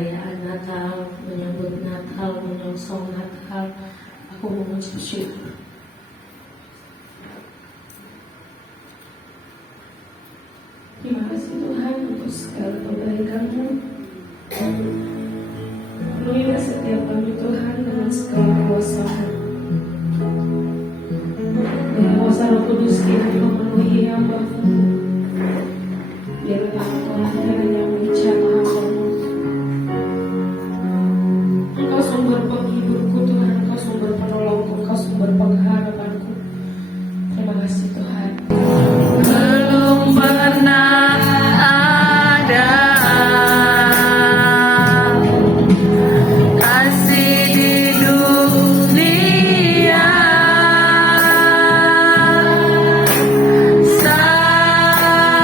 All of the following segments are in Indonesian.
perayaan Natal, menyambut Natal, menyongsong Natal, aku mengucap syukur. Terima kasih Tuhan untuk segala kebaikan-Mu. Penuhilah setiap kami Tuhan dengan segala kekuasaan. Biar kuasa Roh Kudus kiranya memenuhi hamba-Mu. Biarlah Tuhan yang bicara hamba-Mu. Engkau sumber penghiburku Tuhan, Engkau sumber penolongku, Engkau sumber pengharapanku. Terima kasih Tuhan. Belum pernah ada kasih di dunia sanggup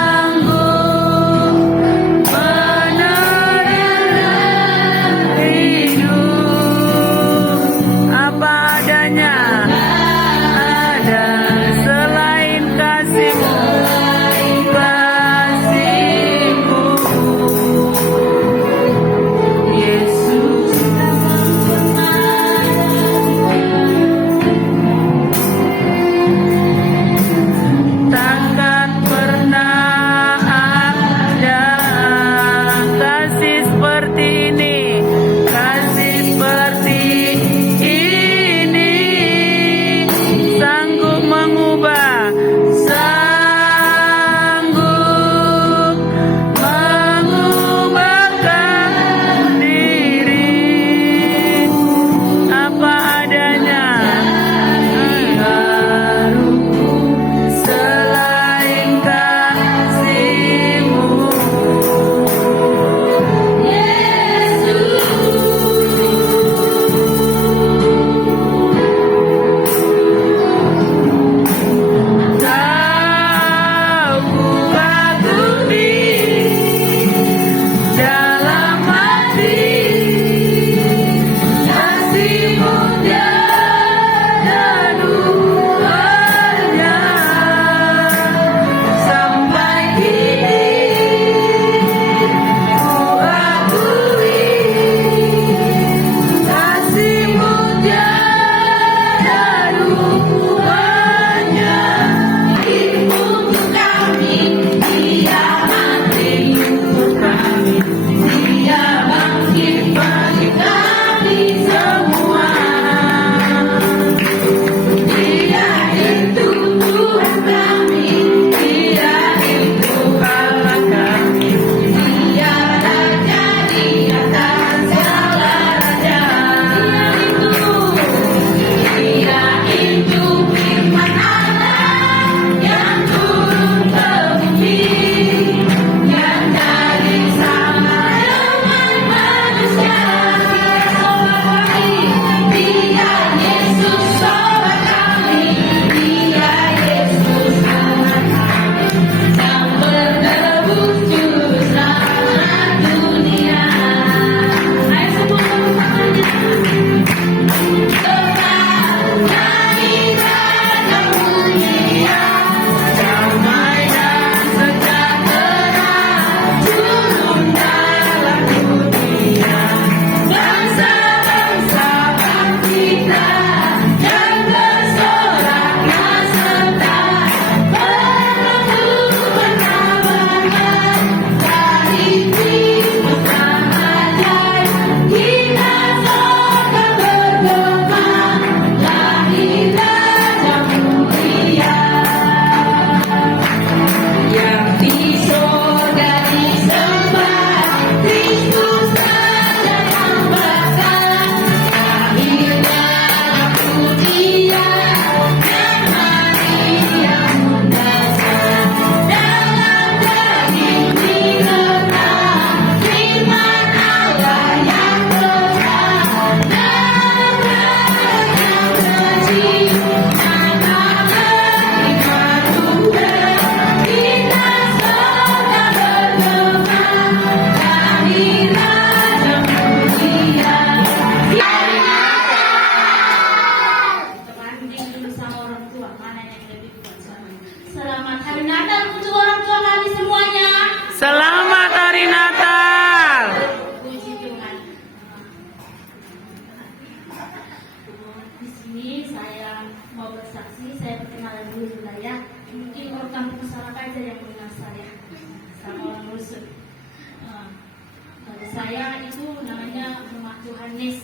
namanya Rumah Yohanes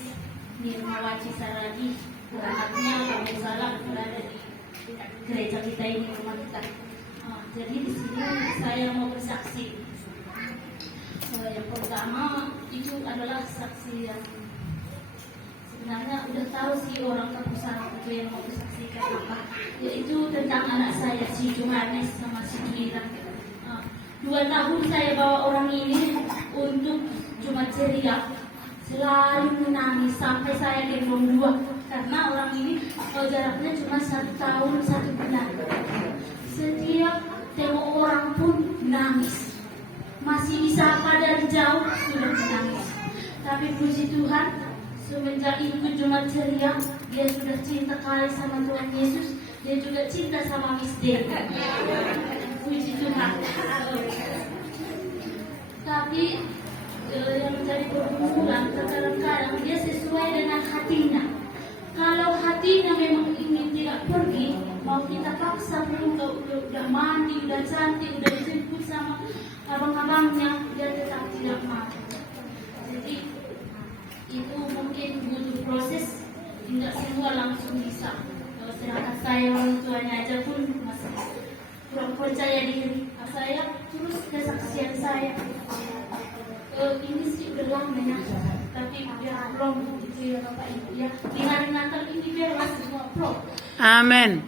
Nirmawaci Saradi. Berangkatnya kalau salah berada di gereja kita ini, rumah kita. Jadi di sini saya mau bersaksi. Yang pertama itu adalah saksi yang sebenarnya udah tahu sih orang kampus itu yang mau disaksikan apa, yaitu tentang anak saya si Johannes sama si Kira. 2 tahun saya bawa orang ini untuk Jumat ceria, selalu menangis sampai saya gendong 2 karena orang ini jaraknya cuma 1 tahun 1 bulan. Setiap tengok orang pun menangis, masih disapa dari jauh sudah menangis. Tapi puji Tuhan, semenjak itu Jumat ceria, dia sudah cinta kali sama Tuhan Yesus. Dia juga cinta sama Miss D. Puji Tuhan. Tapi yang menjadi pergumulan kadang-kadang dia sesuai dengan hatinya. Kalau hatinya memang ingin tidak pergi, mau kita paksa pun udah mandi, udah cantik, udah dijemput sama abang-abangnya, dia tetap tidak mau. Jadi itu mungkin butuh proses, tidak semua langsung bisa. Sedangkan saya orang tuanya aja pun masih kurang percaya diri. Saya terus kesaksian saya. Ini sih udah lama ya, tapi biar belum gitu ya Bapak Ibu ya. Di hari Natal ini biar semua pro. Amin.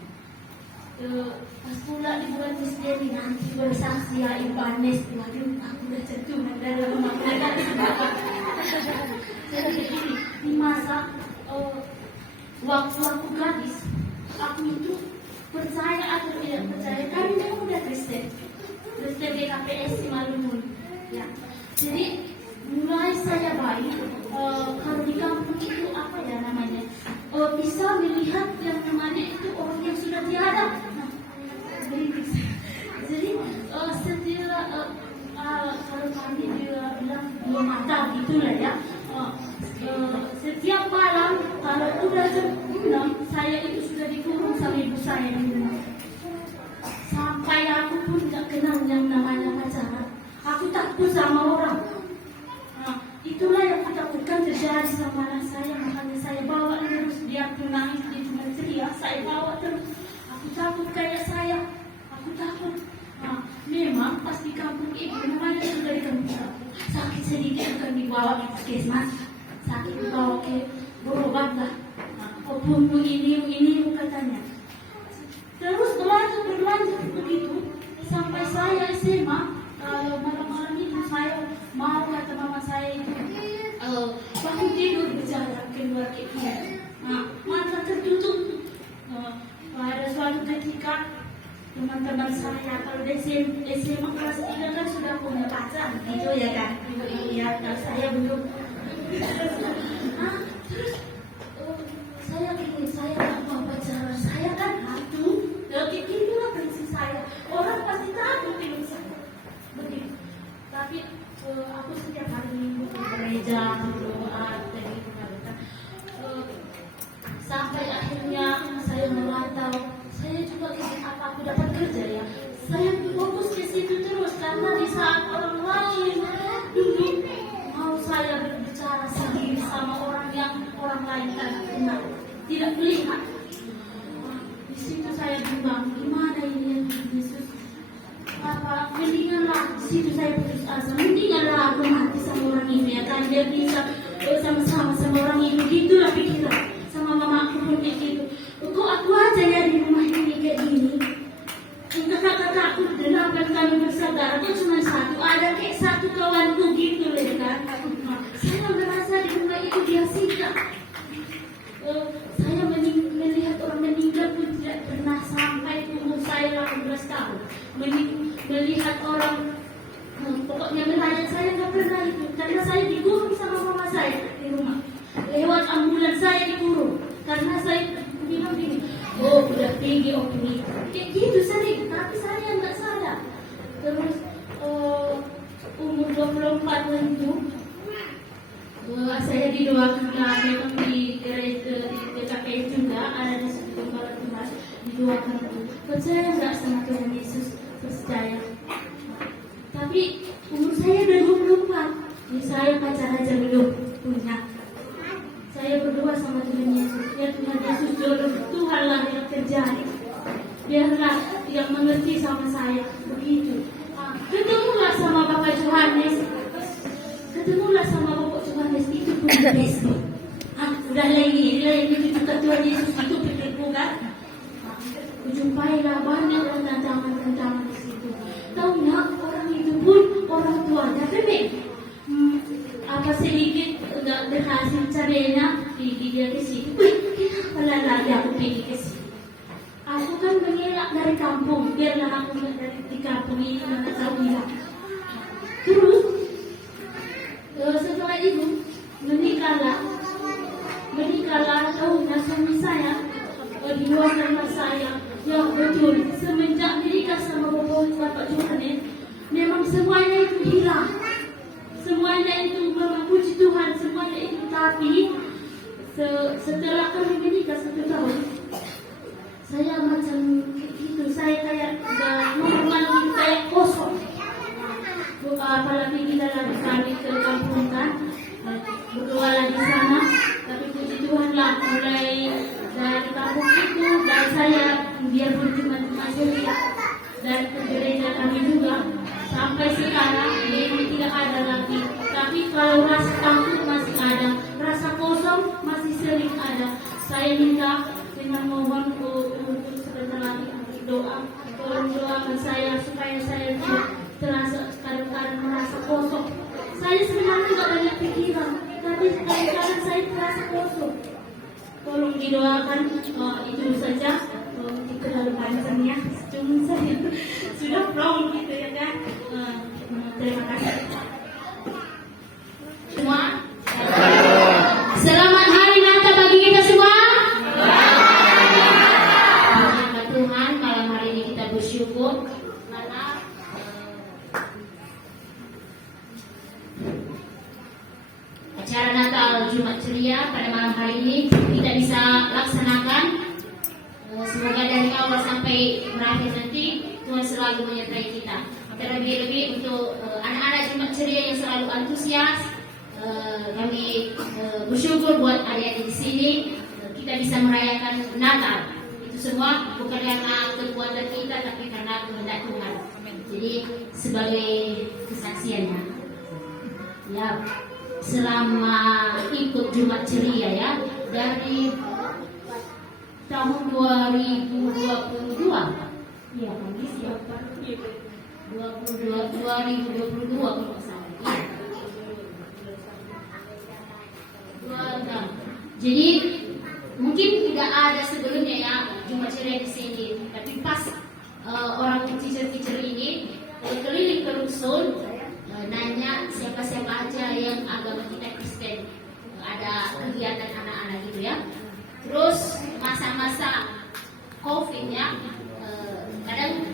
Pas pula di bulan Misteri nanti bersaksi ya Ibanes. Waduh, aku udah jatuh dari rumah mereka. Jadi di masa waktu aku gadis, aku itu percaya atau tidak percaya, kami memang udah Kristen GKPS di Malumun. Ya. Jadi mulai saya bayi, kalau di kampung itu apa ya namanya, bisa melihat yang namanya itu orang yang sudah tiada. Nah, jadi setiap kalau kami bilang 2 mata gitulah ya. Setiap malam kalau udah jam 6 saya itu sudah dikurung sama ibu saya di rumah. Sampai aku pun gak kenal yang namanya pacaran. Aku takut sama orang. Nah, itulah yang aku takutkan terjadi sama anak saya. Makanya saya bawa terus, dia nangis di Jumat ceria, saya bawa terus. Aku takut kayak saya. Aku takut. Nah, memang pas di kampung ibu namanya sudah di kampung sakit sedikit akan dibawa ke puskesmas, sakit dibawa ke berobat lah. Pembunuh ini katanya. Terus berlanjut begitu sampai saya SMA. Kalau malam-malam itu saya mau kata mama saya itu bangun tidur berjalan keluar ke kiri. Nah, mata tertutup. Pada suatu ketika teman-teman saya kalau di SMA kelas 3 kan sudah punya pacar gitu ya kan, ibu-ibu ya, dan saya belum. Terus saya ingin, saya tak mau pacaran, saya kan hantu. Itulah prinsip saya. Orang pasti takut dengan saya. Begitu. Tapi aku setiap hari minggu ke gereja berdoa dan itu sampai akhirnya saya merantau. Saya juga ingin apa aku dapat kerja ya. Saya fokus ke situ terus karena di saat orang lain dulu mau saya berbicara sendiri sama orang yang orang lain tak kenal, tidak melihat. Di situ saya bimbang, gimana ini yang Yesus? Apa mendinganlah di situ saya putus asa, mendinganlah aku mati sama orang ini ya kan, dia bisa sama-sama sama orang ini gitulah pikiran. Sama mama aku pun kayak gitu. Kok aku aja ya di rumah ini kayak gini? Kakak-kakakku 8 kami bersaudara, kok cuma 1, ada kayak 1 kawanku gitu loh kan. Saya merasa di rumah itu dia singgah. Saya melihat orang meninggal pun tidak pernah sampai umur saya 18 tahun. Melihat orang, pokoknya melihat saya nggak pernah itu. Karena saya dikurung sama mama saya di rumah. Lewat ambulans saya dikurung. Karena saya bilang gini, oh udah tinggi opini. Kayak gitu sering, tapi saya nggak sadar. Terus umur 24 itu, saya didoakan memang di gereja di GKPS juga ada di situ Barat Tuhan didoakan. Percaya nggak sama Tuhan Yesus? Percaya. Tapi umur saya udah 24, saya pacaran aja belum. Facebook. Udah lagi juga Tuhan Yesus itu pikirku kan. Kujumpailah banyak tantangan di situ. Tahu nggak, orang itu pun orang tuanya bebek. Apa sedikit nggak berhasil caranya dia ke situ. Kenapa lagi aku pergi ke situ? Aku kan mengelak dari kampung, biarlah aku dari di kampung ini mana tahu hilang. Terus setelah itu menikahlah tahunya suami saya di luar nama saya. Ya betul, semenjak menikah sama Bapak Johanes, memang semuanya itu hilang. Semuanya itu memang puji Tuhan, semuanya itu. Tapi setelah kami menikah 1 tahun, saya macam itu, saya kayak normal, kayak kosong. Apalagi kita lagi kami ke kampung kan, berdoa di sana. Tapi puji Tuhan lah, mulai dari kampung itu, dan saya biarpun cuma ceria dan ke gereja kami juga, sampai sekarang ini tidak ada lagi. Tapi kalau rasa takut masih ada, rasa kosong masih sering ada. Saya minta dengan mohon untuk sebentar lagi doa, tolong doakan saya supaya saya tidak terasa kadang-kadang merasa kosong. Saya sebenarnya tidak banyak pikiran, tapi kadang-kadang saya terasa kosong. Tolong didoakan, itu saja. Itu terlalu panjang ya, cuma saya sudah proud gitu ya kan. Terima kasih semua. Selamat hari Natal bagi kita semua. Terima Tuhan, malam hari ini kita bersyukur karena acara Natal Jumat Ceria pada malam hari ini kita bisa laksanakan. Semoga dari awal sampai berakhir nanti Tuhan selalu menyertai kita. Terlebih-lebih untuk anak-anak Jumat Ceria yang selalu antusias, kami bersyukur buat adik-adik di sini. Kita bisa merayakan Natal. Itu semua bukan karena kekuatan kita, tapi karena kehendak Tuhan. Jadi sebagai kesaksiannya, ya, selama ikut Jumat Ceria ya, dari tahun 2022, ya kami siapa? 2022 kalau nggak salah. Ya. Jadi mungkin tidak ada sebelumnya ya Jumat Ceria di sini, tapi pas orang teacher ini keliling ke rusun, nanya siapa-siapa aja yang agama kita Kristen, ada kegiatan anak-anak gitu ya. Terus masa-masa COVID ya, kadang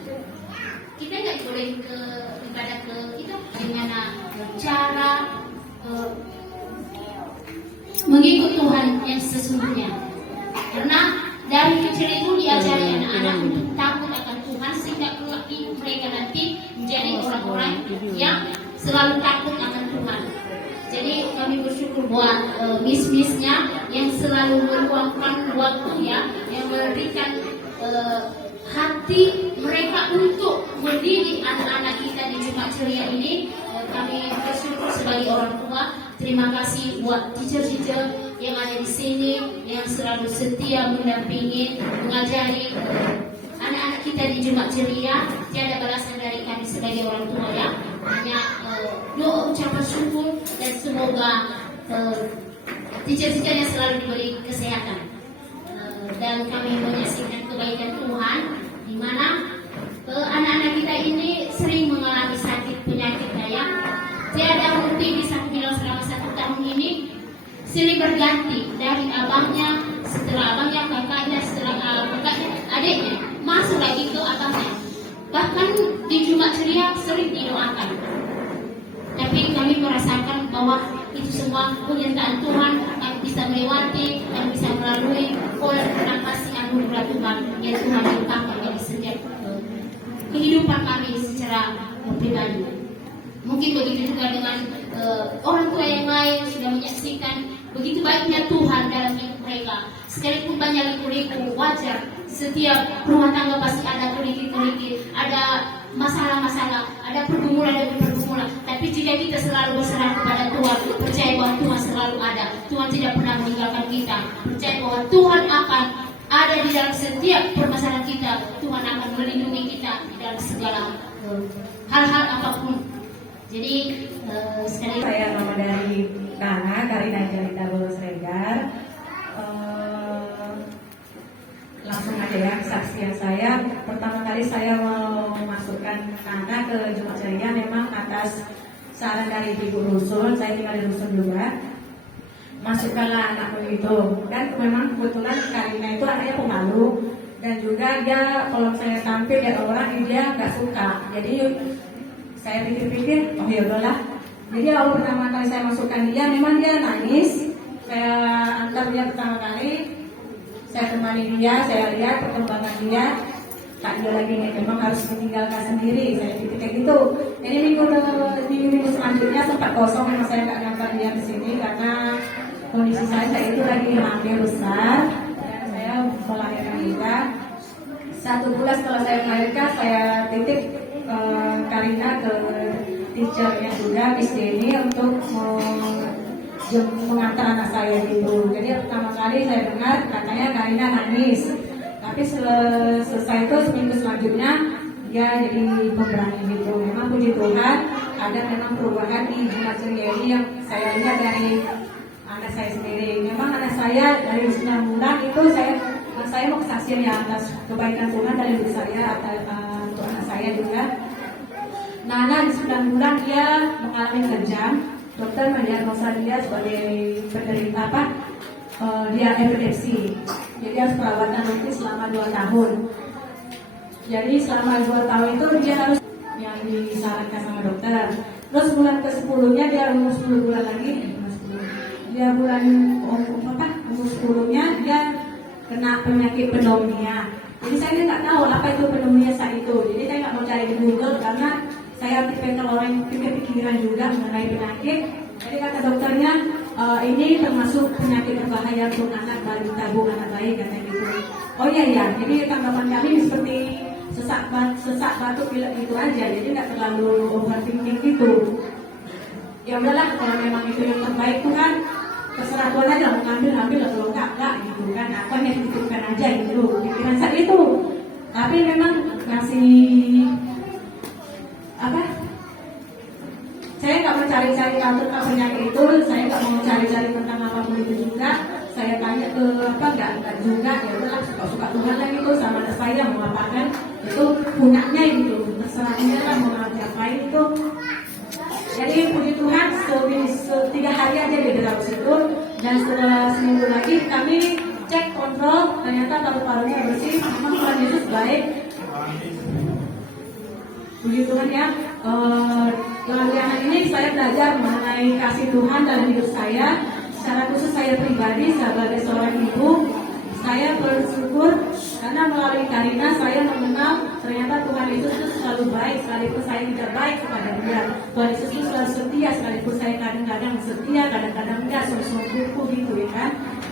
kita nggak boleh ke ibadah ke kita, gimana cara mengikut Tuhan yang sesungguhnya. Karena dari kecil itu diajari anak-anak untuk takut akan Tuhan, sehingga kelak mereka nanti menjadi orang-orang yang selalu takut akan Tuhan. Jadi kami bersyukur buat miss-missnya yang selalu meluangkan waktu ya, yang memberikan hati mereka untuk mendidik anak-anak kita di Jumat Ceria ini. Kami bersyukur sebagai orang tua. Terima kasih buat teacher-teacher yang ada di sini yang selalu setia mendampingi, mengajari anak-anak kita di Jumat Ceria. Tiada balasan dari kami sebagai orang tua ya, hanya doa ucapan syukur dan semoga teacher-teacher yang selalu diberi kesehatan, dan kami menyaksikan kebaikan Tuhan di mana anak-anak kita ini sering mengalami sakit penyakit ya. Tiada henti di Sakmila selama 1 tahun ini, silih berganti dari abangnya, setelah abangnya kakaknya, setelah kakaknya adiknya, masuk lagi ke abangnya. Bahkan di Jumat Ceria sering didoakan. Tapi kami merasakan bahwa itu semua penyertaan Tuhan, kami bisa melewati, kami bisa melalui oleh kasih anugerah Tuhan yang Tuhan limpahkan bagi setiap kehidupan kami secara pribadi. Mungkin begitu juga dengan orang tua yang lain sudah menyaksikan begitu baiknya Tuhan dalam hidup mereka. Sekalipun banyak liku-liku, wajar. Setiap rumah tangga pasti ada kerikil-kerikil, ada masalah-masalah, ada pergumulan demi pergumulan. Tapi jika kita selalu berserah kepada Tuhan, percaya bahwa Tuhan selalu ada, Tuhan tidak pernah meninggalkan kita, percaya bahwa Tuhan akan ada di dalam setiap permasalahan kita, Tuhan akan melindungi kita di dalam segala hal-hal apapun. Jadi sekali Saya nama dari Karina Jelita Bolos Regar. Langsung aja ya kesaksian saya. Pertama kali saya mau memasukkan Nana ke Jumat Ceria memang atas saran dari Ibu Rusun. Saya tinggal di Rusun juga. Masukkanlah anakku itu. Dan memang kebetulan Karina itu anaknya pemalu dan juga dia kalau saya tampil ya orang dia nggak suka. Jadi saya pikir-pikir, oh ya udahlah. Jadi awal pertama kali saya masukkan dia, memang dia nangis. Saya antar dia pertama kali, saya temani dia, saya lihat perkembangan dia. Tak dia lagi memang harus ditinggalkan sendiri. Saya pikir kayak gitu. Jadi minggu selanjutnya sempat kosong, memang saya nggak ngantar dia ke sini karena kondisi saya itu lagi hamil besar. Dan saya melahirkan dia. 1 bulan setelah saya melahirkan, saya titip Karina ke teachernya juga Miss Jenny untuk mengantar anak saya gitu. Jadi pertama kali saya dengar katanya Karina nangis, tapi selesai itu seminggu selanjutnya dia jadi pemberani gitu. Memang puji Tuhan ada memang perubahan di Jumat Ceria ini yang saya lihat dari anak saya sendiri. Memang anak saya dari 9 bulan itu saya mau kesaksian ya atas kebaikan Tuhan dari ibu saya untuk anak saya juga. Nana di 9 bulan dia mengalami kejang. Dokter mendiagnosa dia sebagai penderita dia epilepsi. Jadi harus perawatan rutin selama 2 tahun. Jadi selama 2 tahun itu dia harus yang disarankan sama dokter. Terus bulan ke-10-nya dia umur 10 bulan lagi. Dia bulan umur 10-nya dia kena penyakit pneumonia. Jadi saya nggak tahu apa itu pneumonia saat itu. Jadi saya nggak mau cari di Google karena saya tipikal orang yang pikir-pikiran juga mengenai penyakit. Jadi kata dokternya ini termasuk penyakit berbahaya untuk anak balita, anak bayi katanya gitu. Oh iya, jadi tanggapan kami seperti sesak batuk pilek itu aja. Jadi nggak terlalu overthinking gitu. Ya udahlah, kalau memang itu yang terbaik tuh kan terserah Tuhan aja, mau ngambil atau enggak gitu kan. Aku hanya titipkan aja gitu pikiran saat itu. Tapi memang masih saya nggak mau cari-cari tentang penyakit itu, saya nggak mau cari-cari tentang apapun itu juga. Saya tanya ke nggak juga, ya udahlah suka Tuhan lah gitu sama anak saya mau ngapain itu punyanya gitu, terserah dia lah mau ngapain itu. Jadi puji Tuhan 3 hari aja dia dirawat situ dan setelah seminggu lagi kami cek kontrol ternyata paru-parunya bersih. Memang Tuhan Yesus baik. Puji Tuhan ya. Belakangan ini saya belajar mengenai kasih Tuhan dalam hidup saya. Secara khusus saya pribadi sebagai seorang ibu, saya bersyukur karena melalui Karina saya mengenal ternyata Tuhan Yesus itu selalu baik sekalipun saya tidak baik kepada dia. Tuhan Yesus itu selalu setia sekalipun saya kadang-kadang setia, kadang-kadang enggak, sungguh-sungguhku gitu ya kan.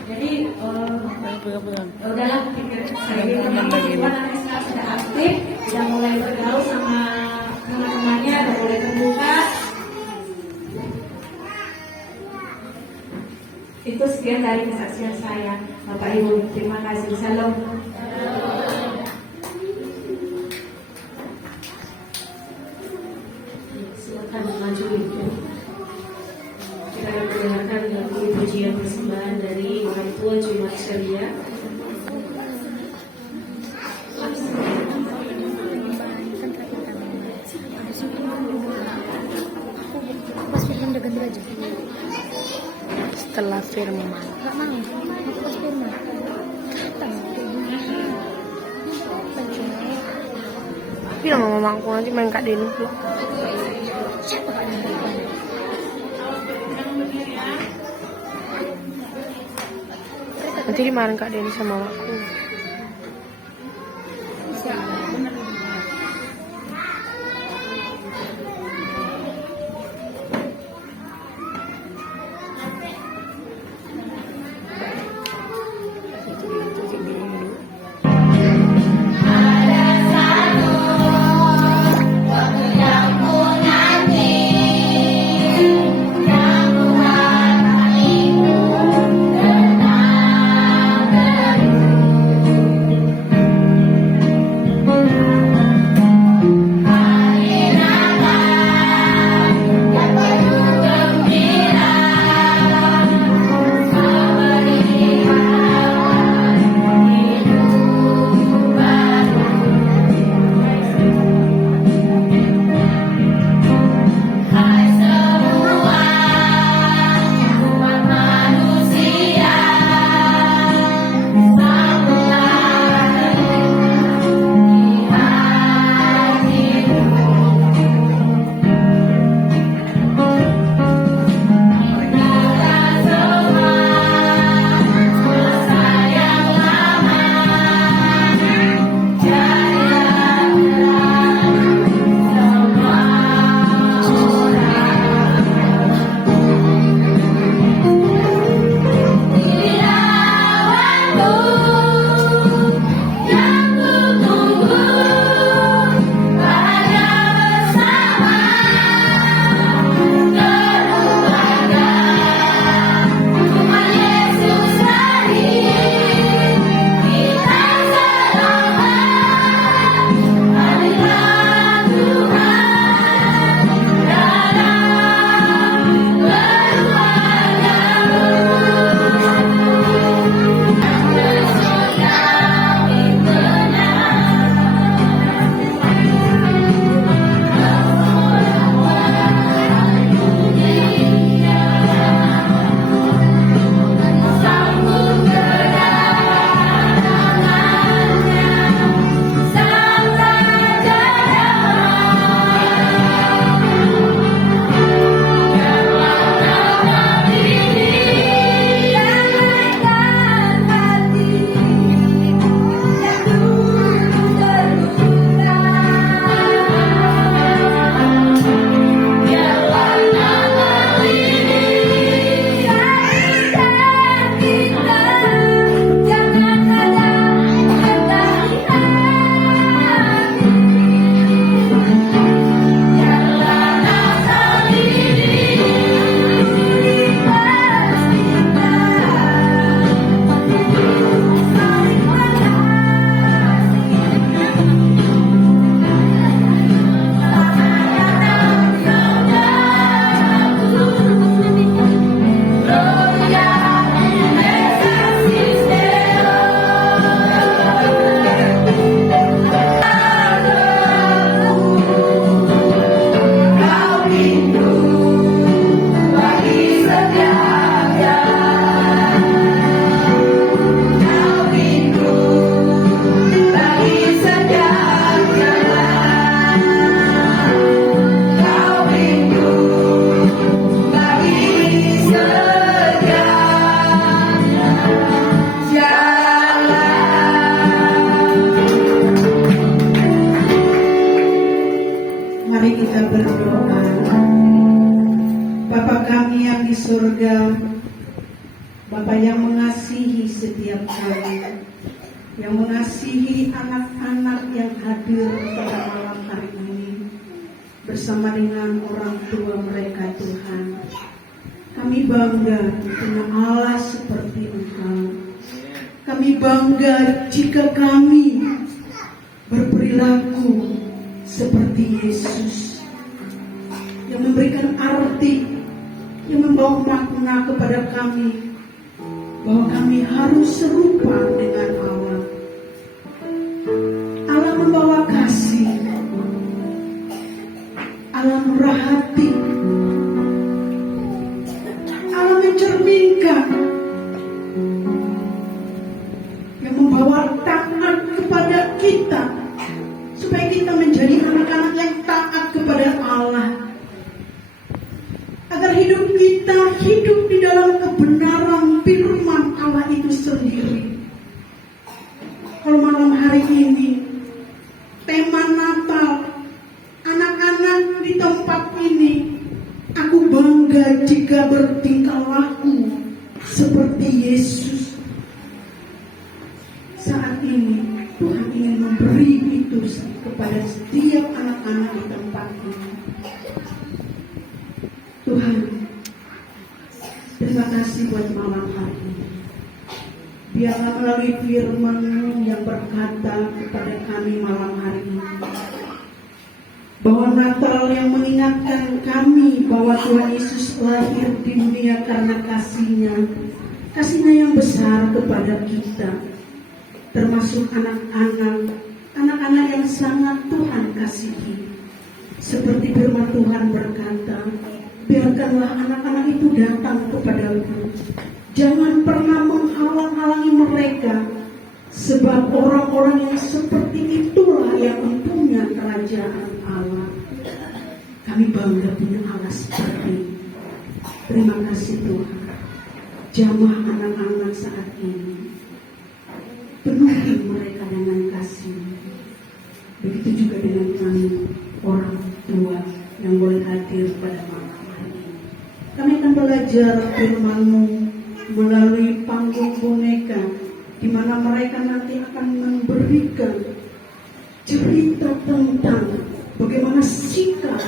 Jadi udahlah pikir saya gitu. Tuhan anak sekarang sudah aktif, sudah mulai bergaul sama teman-temannya, sudah mulai terbuka. Itu sekian dari kesaksian saya, Bapak Ibu. Terima kasih. Salam. Silakan maju itu. Kita akan mendengarkan lagu pujian persembahan dari orang tua Jumat Ceria. Setelah firman nggak mau aku pas firman bilang sama mamaku nanti main Kak Deni pula. Siapa Kak Deni? Nanti dimarahin Kak Deni sama mamaku. Bapa yang mengasihi setiap kami, yang mengasihi anak-anak yang hadir pada malam hari ini bersama dengan orang tua mereka Tuhan. Kami bangga punya Allah seperti Engkau. Kami bangga jika kami berperilaku seperti Yesus yang memberikan arti, yang membawa makna kepada kami bahwa kami harus serupa dengan Allah. Allah membawa kasih, Allah murah hati, Allah mencerminkan, yang membawa taat kepada kita supaya kita menjadi anak-anak yang taat kepada Allah, agar hidup kita hidup di dalam kebenaran firman Allah itu sendiri. Kalau malam hari ini tema Natal, anak-anak di tempat ini, aku bangga jika bertingkah laku seperti Yesus. Saat ini Tuhan ingin memberi itu kepada setiap anak-anak di tempat ini. Tuhan, terima kasih buat malam hari ini. Biarlah melalui firman-Mu yang berkata kepada kami malam hari ini, bahwa Natal yang mengingatkan kami bahwa Tuhan Yesus lahir di dunia karena kasih-Nya yang besar kepada kita, termasuk anak-anak yang sangat Tuhan kasihi. Seperti firman Tuhan berkata, biarkanlah anak-anak itu datang kepadaku, jangan pernah menghalang-halangi mereka, sebab orang-orang yang seperti itulah yang mempunyai kerajaan Allah. Kami bangga punya Allah seperti ini. Terima kasih Tuhan. Jamah anak-anak saat ini, penuhi mereka dengan kasih. Begitu juga dengan kami orang tua yang boleh hadir pada malam hari ini. Kami akan belajar firman-Mu melalui panggung boneka, di mana mereka nanti akan memberikan cerita tentang bagaimana sikap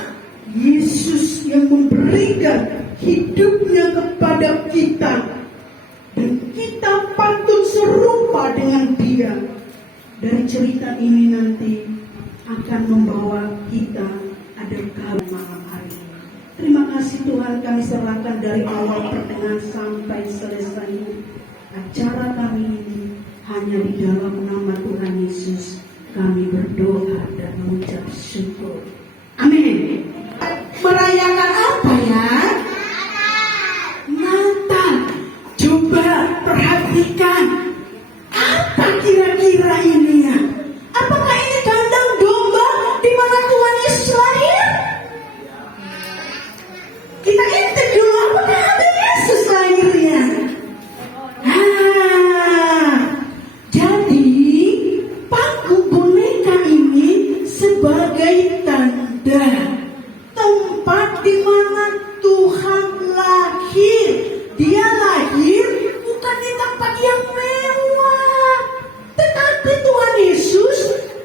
Yesus yang memberikan hidupnya kepada kita, dan kita patut serupa dengan Dia. Dari cerita ini nanti akan membawa kita ada kala malam hari ini. Terima kasih Tuhan, kami serahkan dari awal pertengahan sampai selesai acara kami ini hanya di dalam nama Tuhan Yesus kami berdoa dan mengucap syukur. Amin. Merayakan apa ya? Natal. Coba perhatikan, apa kira-kira ini ya? Apakah ini kandang domba di mana Tuhan Yesus lahir? Kita intip dulu, apakah ada Yesus lahirnya? Jadi panggung boneka ini sebagai tanda tempat di mana Tuhan lahir. Dia lahir bukan di tempat yang mewah, tetapi Tuhan Yesus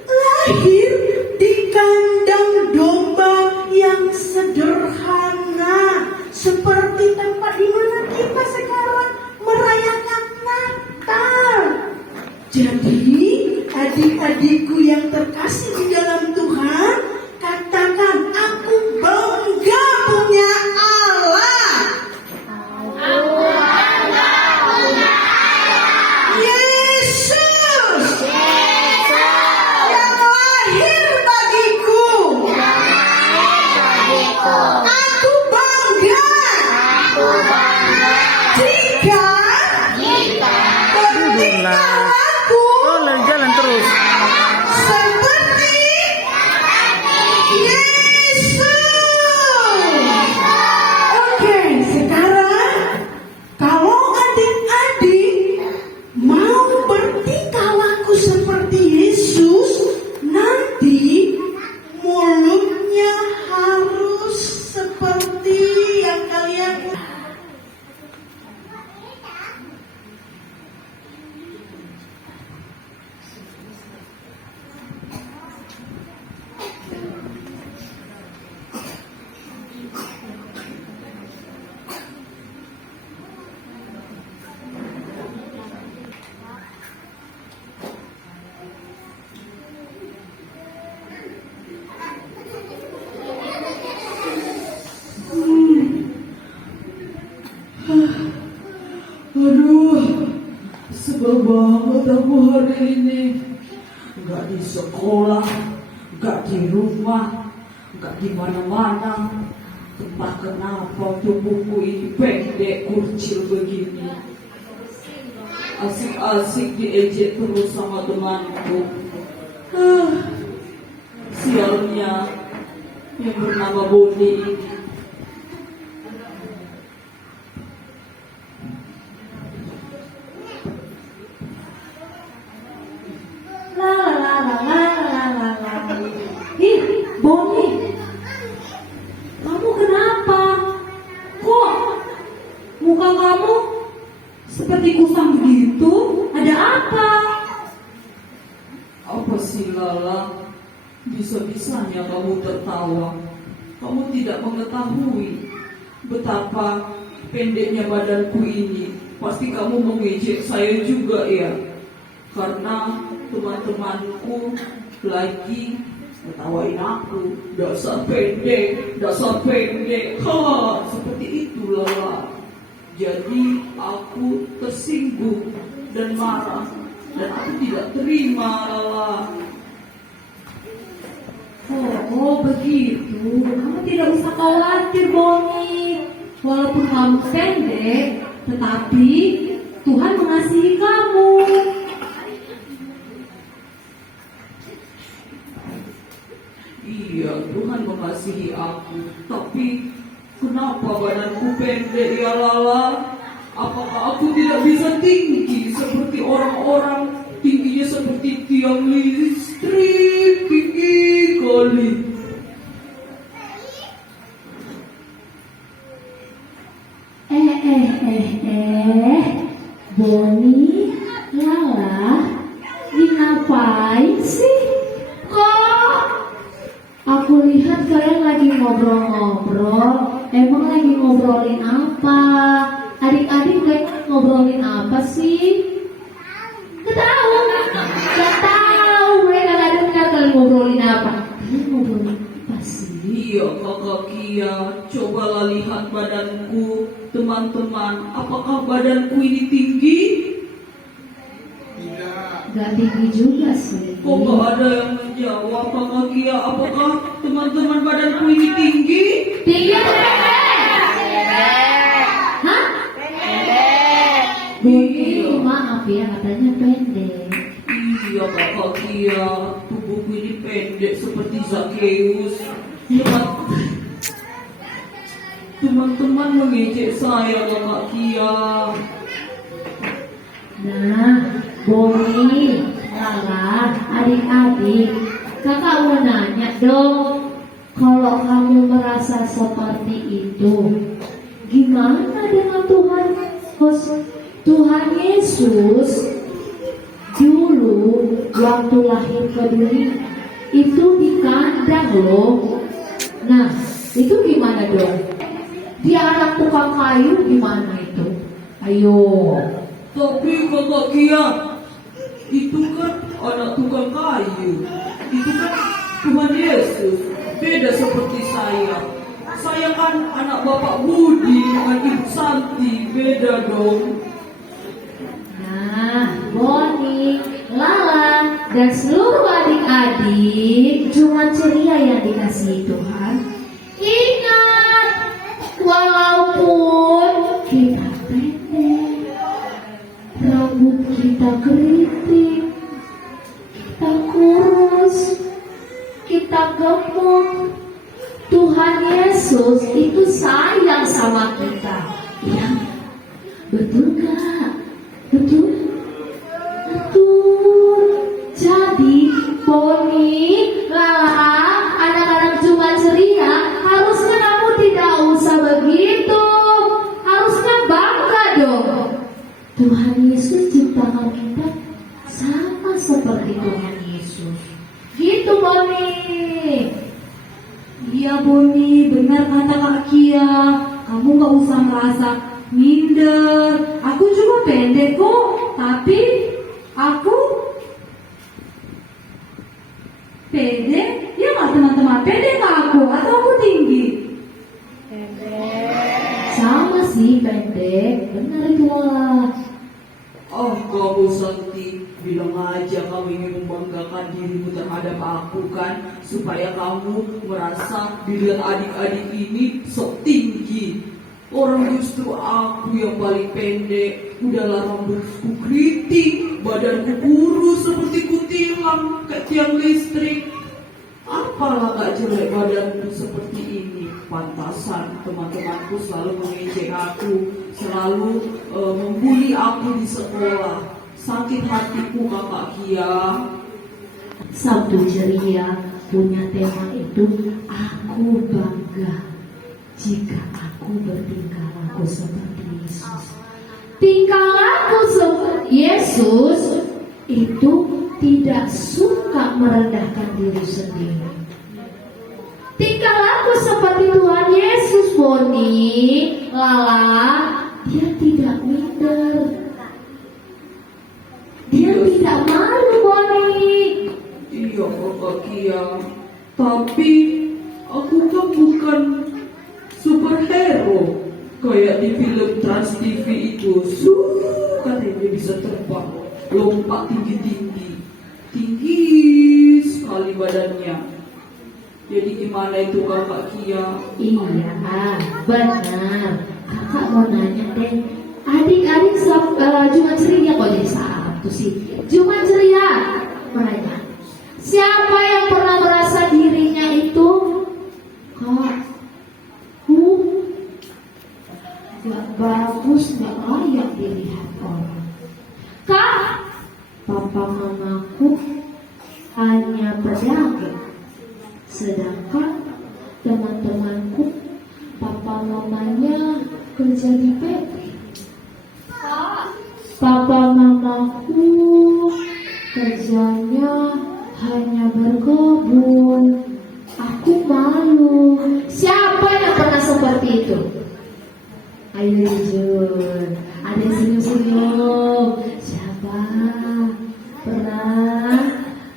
lahir di kandang domba yang sederhana, seperti tempat di mana kita sekarang merayakan Natal. Jadi adik-adikku yang terkasih di dalam Tuhan, katakan, aku bangga punya Allah. Yesus yang lahir bagiku. Aku bangga jika bertingkah laku jalan terus. seperti Aduh, sebel banget aku hari ini. Gak di sekolah, gak di rumah, gak di mana-mana. Entah kenapa tubuhku ini pendek, kurcil begini. Asik-asik diejek terus sama temanku. Sialnya yang bernama Boni ini. La la la la la la la. Ih, Boni, kamu kenapa? Kok muka kamu seperti kusam begitu? Ada apa? Apa sih Lala? Bisa-bisanya kamu tertawa. Kamu tidak mengetahui betapa pendeknya badanku ini. Pasti kamu mengejek saya juga ya. Karena teman-temanku lagi ketawain aku. Dasar pendek, dasar pendek. Ha, seperti itu Lala. Jadi aku tersinggung dan marah. Dan aku tidak terima Lala. Oh, begitu. Kamu tidak usah khawatir, Boni. Walaupun kamu pendek, tetapi Tuhan mengasihi kamu. Iya, Tuhan mengasihi aku. Tapi kenapa badanku pendek ya Lala? Apakah aku tidak bisa tinggi seperti orang-orang? Tingginya seperti tiang listrik, tinggi kali. Boni, Lala, ngapain sih? Kok aku lihat kalian lagi ngobrol-ngobrol. Emang lagi ngobrolin apa? Adik-adik kalian ngobrolin apa sih? Gak tahu. Mereka gak dengar kalian ngobrolin apa. Kalian ngobrolin apa sih? Iya kakak Kia, cobalah lihat badanku. Teman-teman, apakah badanku ini tinggi? Gak tinggi juga sih. Kok gak ada yang menjawab kakak Kia? Apakah teman-teman badanku ini tinggi? Tinggi atau pendek? Hah? Boni, maaf ya, katanya pendek. Iya kakak Kia, tubuhku ini pendek seperti Zakheus. Teman-teman mengejek saya kakak Kia. Nah, Boni, Lala, adik-adik, kakak mau nanya dong. Kalau kamu merasa seperti itu, gimana dengan Tuhan? Tuhan Yesus dulu waktu lahir ke dunia itu di kandang loh. Nah, itu gimana dong? Dia anak tukang kayu gimana itu? Ayo. Tapi kakak Kia, itu kan anak tukang kayu. Itu kan Tuhan Yesus. Beda seperti saya. Saya kan anak Bapak Budi dengan Ibu Santi. Beda dong. Nah, Boni, Lala, dan seluruh adik-adik cuma ceria yang dikasihi Tuhan. Ingat, walaupun kita pendek, rambut kita keriting, kita kurus, kita gemuk, Tuhan Yesus itu sayang sama kita. Ya, betul gak? Betul? Betul. Jadi, Boni, Lala, anak-anak cuma ceria, harusnya kamu tidak usah begitu. Harusnya bangga dong. Tuhan Yesus ciptakan kita sama seperti Tuhan Yesus. Gitu, Boni. Iya Boni, benar kata Kak Kia. Kamu gak usah merasa minder. Aku juga pendek kok, tapi aku pendek. Ya nggak teman-teman, pendek gak aku atau aku tinggi? Sama sih pendek, benar itu Lala. Bu Santi, bilang aja kamu ingin membanggakan dirimu terhadap aku kan, supaya kamu merasa dilihat adik-adik ini sok tinggi. Orang justru aku yang paling pendek, udahlah rambutku keriting, badanku kurus seperti kutilang kayak tiang listrik. Apalah gak jelek badanku seperti ini. Pantasan teman-temanku selalu mengejek aku, selalu membuli aku di sekolah. Sakit hatiku Kakak Kia. Sabtu ceria punya tema itu aku bangga jika aku bertingkah laku seperti Yesus. Tingkah laku seperti Yesus itu tidak suka merendahkan diri sendiri. Tingkah laku seperti Tuhan Yesus, Boni, Lala, dia tidak minder. Dia tidak malu, Boni. Iya Kakak Kia, tapi aku kan bukan superhero kayak di film Trans TV itu. Katanya bisa terbang, lompat tinggi-tinggi, tinggi sekali badannya. Jadi gimana itu Kakak Kia? Iya, benar. Kakak mau nanya deh, adik-adik Jumat ceria kok jadi Sabtu sih? Jumat ceria, mereka. Siapa yang pernah merasa dirinya itu Kak, gak bagus, gak layak dilihat orang. Kak, papa mamaku hanya pedagang, sedangkan teman-temanku papa mamanya kerja di PT. Papa mamaku kerjanya hanya berkebun. Aku malu. Siapa yang pernah seperti itu? Ayo jujur. Ada yang senyum-senyum. Siapa pernah?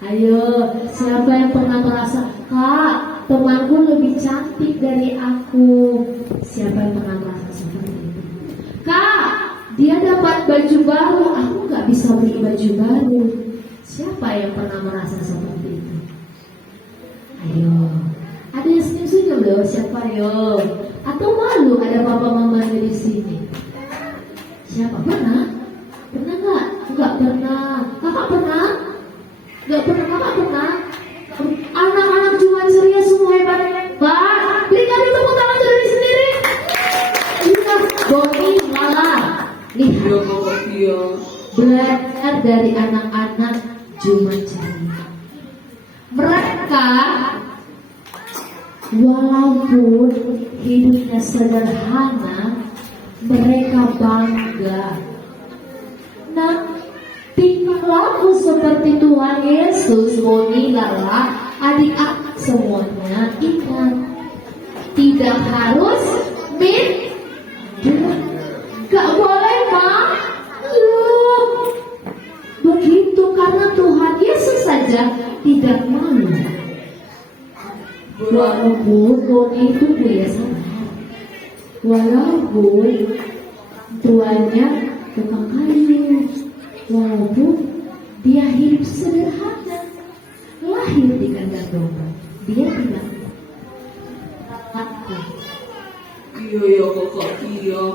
Ayo, siapa yang pernah merasa, Kak, temanku lebih cantik dari aku? Siapa yang pernah merasa seperti itu? Kak, dia dapat baju baru, aku gak bisa beli baju baru. Siapa yang pernah merasa seperti itu? Ayo, ada yang senyum-senyum loh, siapa yo? Atau malu ada papa mamanya di sini? Siapa pernah? Pernah nggak? Nggak pernah. Kakak pernah? Nggak pernah. Kakak pernah? Anak-anak Jumat ceria semua hebat. Berikan tepuk tangan dari sendiri. Iya, Boni, Lala. Lihat. Iya Kakak Kia. Belajar dari anak-anak Jumat ceria. Mereka walaupun hidupnya sederhana, mereka bangga. Nah, tingkah laku seperti Tuhan Yesus, Boni, Lala, adik-adik semuanya ingat, tidak harus minder. Gak boleh malu. Begitu karena Tuhan Yesus saja tidak malu. Walaupun Boni itu biasa, walaupun tuannya tukang kayu, walaupun dia hidup sederhana, lahir di kandang domba, dia tidak takut. Iya ya Kakak Kia,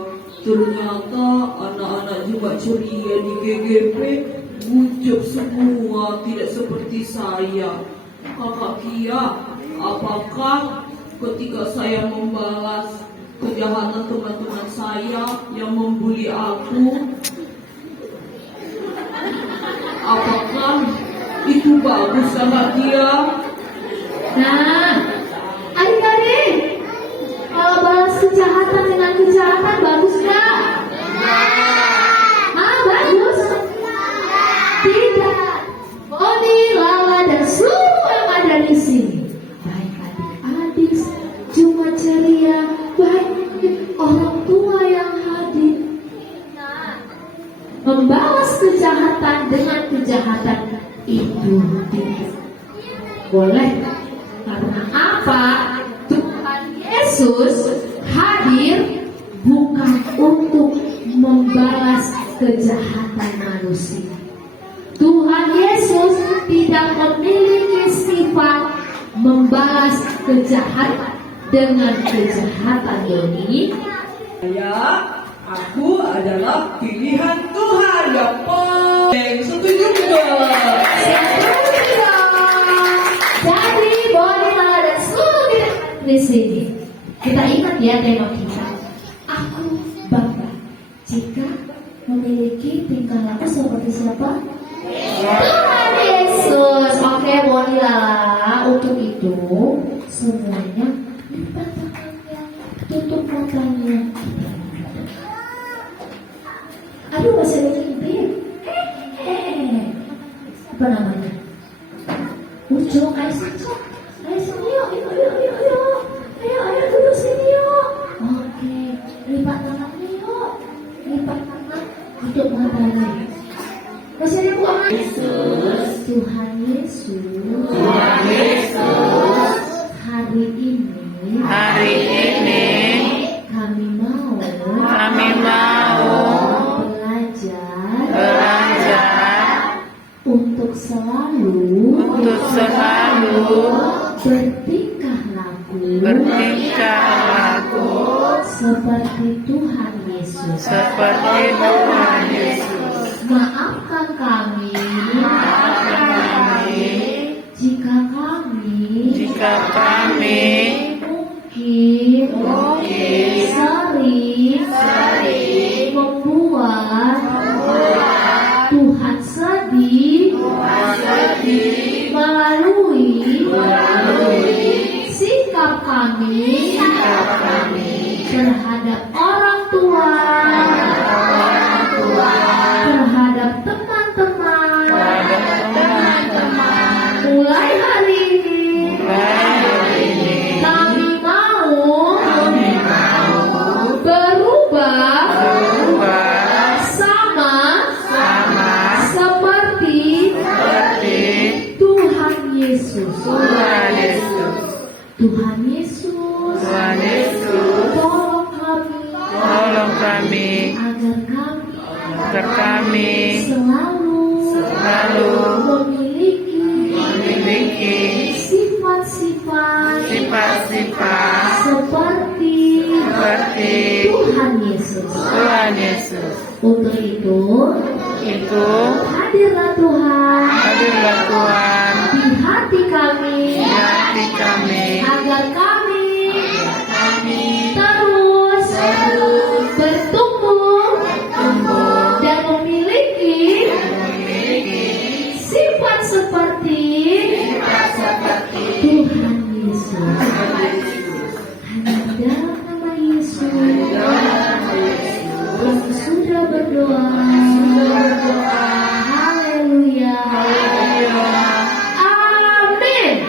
ternyata anak-anak Jumat ceria di GGP bujuk semua, tidak seperti saya. Kakak Kia, apakah ketika saya membalas kejahatan teman-teman saya yang membuli aku, apakah itu bagus Kakak Kia? Nah, adik-adik, kalau balas kejahatan dengan kejahatan bagus nggak? Bagus? Tidak. Boni, Lala, dan semua yang ada di sini, baik adik-adik, Jumat ceria, baik orang tua yang hadir, membalas kejahatan dengan kejahatan itu tidak boleh. Karena apa? Tuhan Yesus hadir bukan untuk membalas kejahatan manusia. Tuhan Yesus tidak memiliki sifat membalas kejahatan dengan kejahatan doni. Aku adalah pilihan Tuhan yang paling setuju enggak? Jadi bolehlah dan seluruh kita di sini. Kita ingat ya tema kita. Aku bangga jika memiliki tingkah laku seperti siapa? Tuhan Yesus. Oke, bolehlah. Untuk itu semuanya lipat tangannya, tutup matanya. Aduh, masih ada intip. Apa namanya? Ujo, ayo sini yuk, ayo duduk sini yuk. Oke, lipat tangannya yuk, lipat tangan, tutup matanya. Masih ada buang Yesus, Tuhan Yesus, hari ini kami mau belajar untuk selalu bertingkah laku seperti Tuhan Yesus. Maafkan kami jika kami mungkin sering membuat Tuhan sedih melalui sikap kami terhadap orang tua, terhadap teman-teman. Mulai hari ini kami mau berubah sama seperti Tuhan Yesus. Tuhan Yesus, tolong kami agar kami selalu memiliki sifat-sifat seperti Tuhan Yesus. Untuk itu hadirlah Tuhan di hati kami, agar kami terus bertumbuh dan memiliki sifat seperti Tuhan Yesus. Hanya dalam nama Yesus kami sudah berdoa. Haleluya. Amin.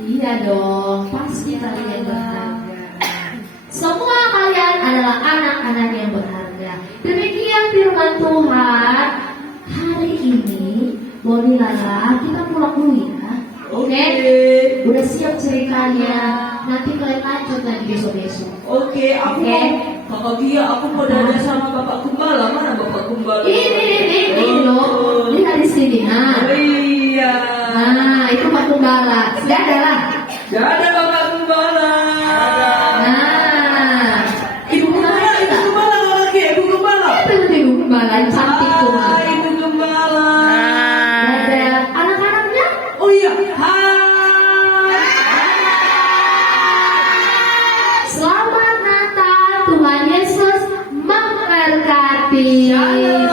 Iya dong, pasti kalian berharga. Semua kalian adalah anak-anak yang berharga. Demikian firman Tuhan hari ini. Bolehlah kita pulang dulu ya. Oke? Udah siap ceritanya. Nanti kalian lanjut lagi besok-besok. Oke, aku Kakak Gia, aku mau dada sama Bapak Gembala. Mana Bapak Gembala? Ini loh. Ini dari sini. Nah. Iya. Nah, itu Pak Gembala. Dadah lah. Dadah Bapak Gembala. Nah, Ibu Gembala lagi, Ibu Gembala. itu Ibu Gembala yang cantik tuh. Ibu Gembala. Dadah. Anak-anaknya? Oh iya, hai. Selamat Natal. Tuhan Yesus memberkati. Shalom.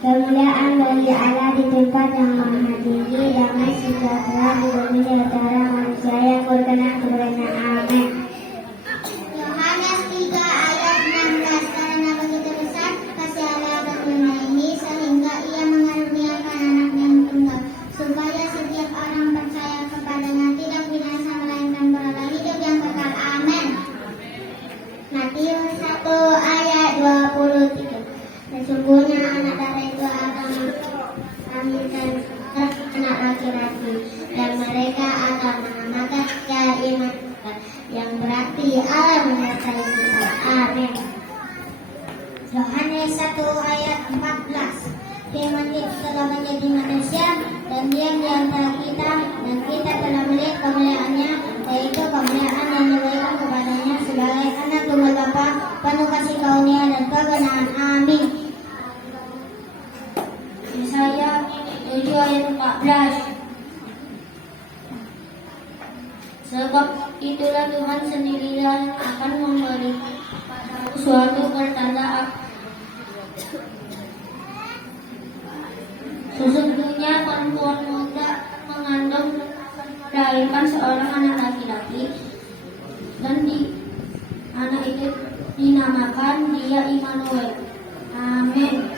Kemuliaan bagi Allah di tempat yang maha tinggi, damai sejahtera di bumi di antara manusia yang berkenan kepadanya. Amin. Yohanes 3 ayat 16. Karena begitu besar kasih Allah akan dunia ini sehingga ia mengaruniakan anaknya yang tunggal, supaya setiap orang percaya kepadanya tidak binasa melainkan beroleh hidup yang kekal. Amin. Matius 1 ayat 23. Sesungguhnya anak darah itu akan melahirkan anak laki-laki, dan mereka akan menamakan dia Immanuel, yang berarti Allah menyertai kita. Amin. Yohanes 1 ayat 14. Firman itu telah menjadi manusia dan diam di antara kita, dan kita telah melihat kemuliaannya, yaitu kemuliaan yang diberikan kepadanya sebagai anak tunggal Bapa, penuh kasih karunia dan kebenaran. Amin. Yesaya 7 ayat 14. Sebab itulah Tuhan sendirilah yang akan memberi suatu pertanda. Sesungguhnya perempuan muda mengandung melahirkan seorang anak laki-laki, dan anak itu dinamakan dia Immanuel. Amin.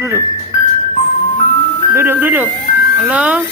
Duduk. Halo.